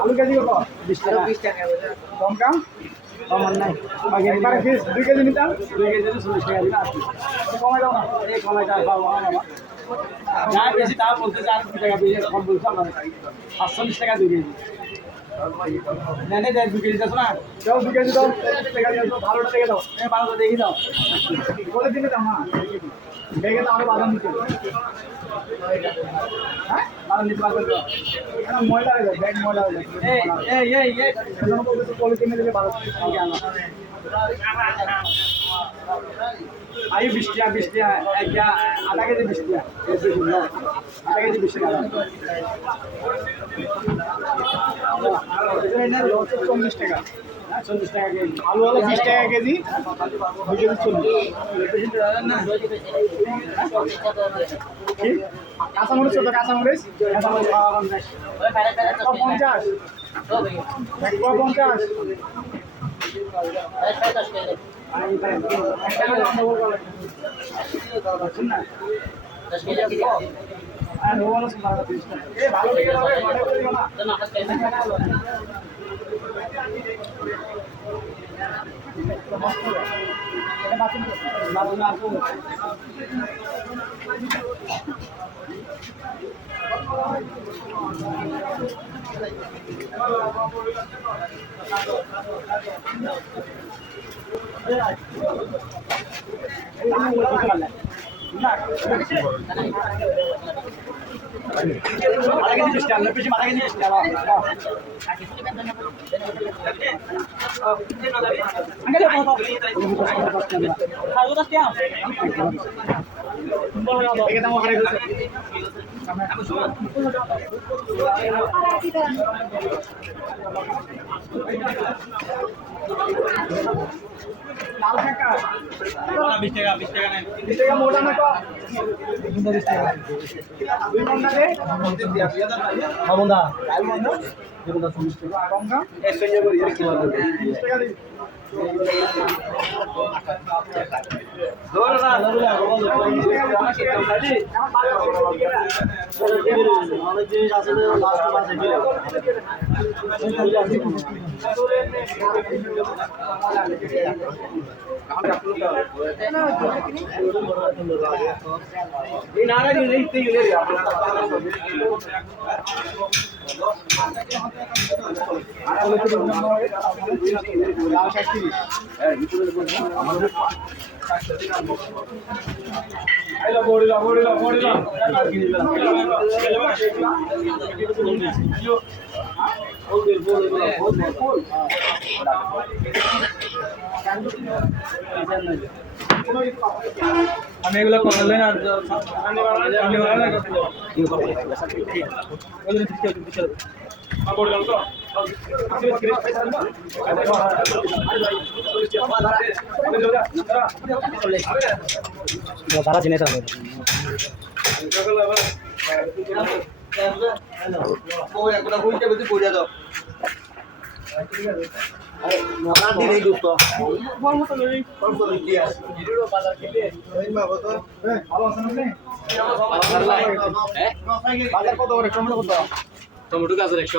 আলু কেজি কত? 20 টাকা। 20 টাকা। কম কাম? কমান নাই। আগে একবারে 2 কেজি নিতাম। 2 কেজি 40 টাকা দিলাম। কমাই দাও না। এই কমাই দাও বাবা বাবা। যা বেশি তা বলতে 4 টাকা বেশি কম বলছো না। 45 টাকা 2 কেজি। না না 2 কেজি দাও না। দাও 2 কেজি দাও। টাকা দাও ভালোটা টাকা দাও। এই ভালোটা দেখি দাও। বলে দিলে দাও না। দেখে তো আরো বাদাম দিতে। হ্যাঁ? বাদাম দিতে পারবে তো। এটা ময়লা হয়ে যায়, ব্যাগ ময়লা হয়ে যায়। এই এজন্য বলতে পলিথিনে দিলে ভালো থাকে আনা। আয়ু 20 টাকা একটা আধা কেজি 20 টাকা। আধা কেজি 20 টাকা। 40 টাকা। 40 টাকা কেজি। আলু হলো 20 টাকা কেজি। 2 কেজি 40। কি? কাঁচামরিচ কত? কাঁচামরিচ 50। 50। লাল টাকা 20 টাকা 20 টাকা নেন 20 টাকা মোটা না কো 20 টাকা 2 ঘন্টা দে বন্ধা কাল বন্ধা দেখুন 20 টাকা কম না এসে করি 20 টাকা দি দৌড়া না অনেক জিনিস আছে লাস্ট মাসে দিলাম আমি এগুলো করলেন আর সারা চিনে হবে টমেটো গাছের 100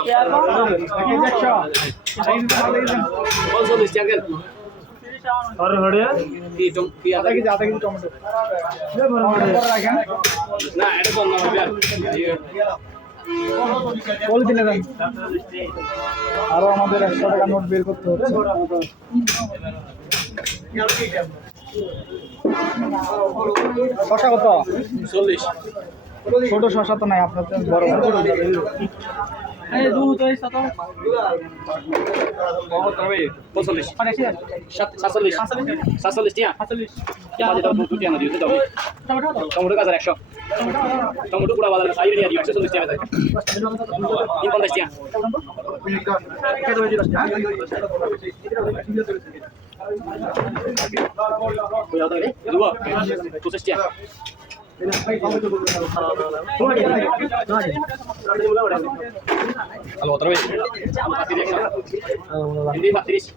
और हड़िया की आधा केजी टमेटो ना এটা কোন নাম হবে বল দিলে দেন আর আমাদের 100 টাকা নোট বের করতে হচ্ছে শসা কত 40 ছোট শসা তো নাই আপনার বড় বড় এই দুধ ওই সাথে বহুত হবে 45 47 টিয়া 47 টিয়া দাও দুধ টিয়া না দিও দাও টমেটো গাজর 100 টমেটো পুরা বাজারে সাইড দিয়ে দিও 140 টিয়া দাও 50 টিয়া কই দাও রে দুয়া 25 টিয়া Halo, terus. Ini 40.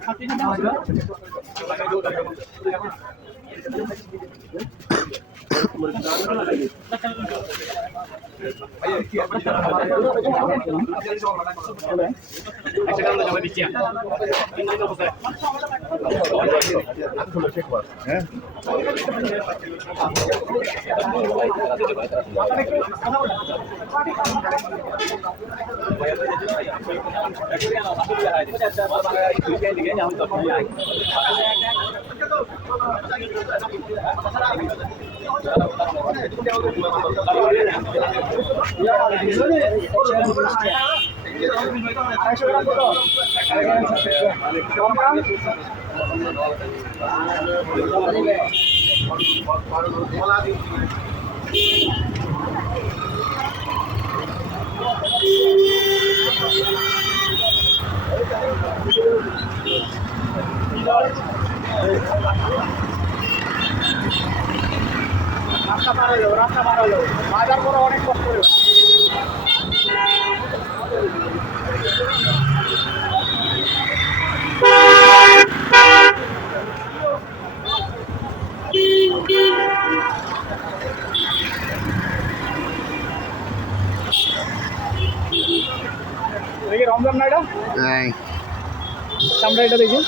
রাস্তা পার হলো বাজার করে অনেক কষ্ট করে দেখি রমজান না এটা সামনে এটা দেখি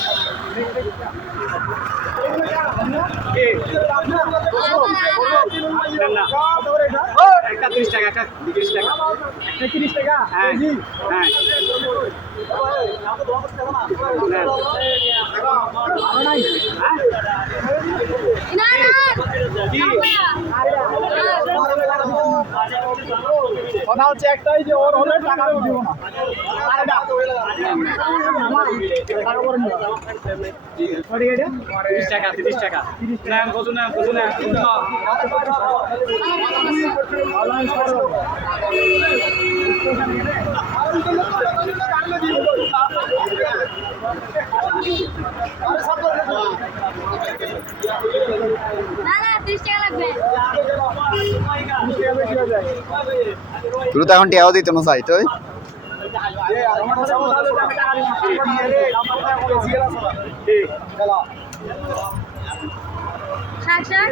একটা 30 টাকা একটা 30 টাকা 30 টাকা হ্যাঁ হ্যাঁ কথা হচ্ছে একটাই যে ওর হলে টাকা দিব না টাকা 30 টাকা কত না তুই তো এখন টিয়াও দিত না সাইট ওই শাক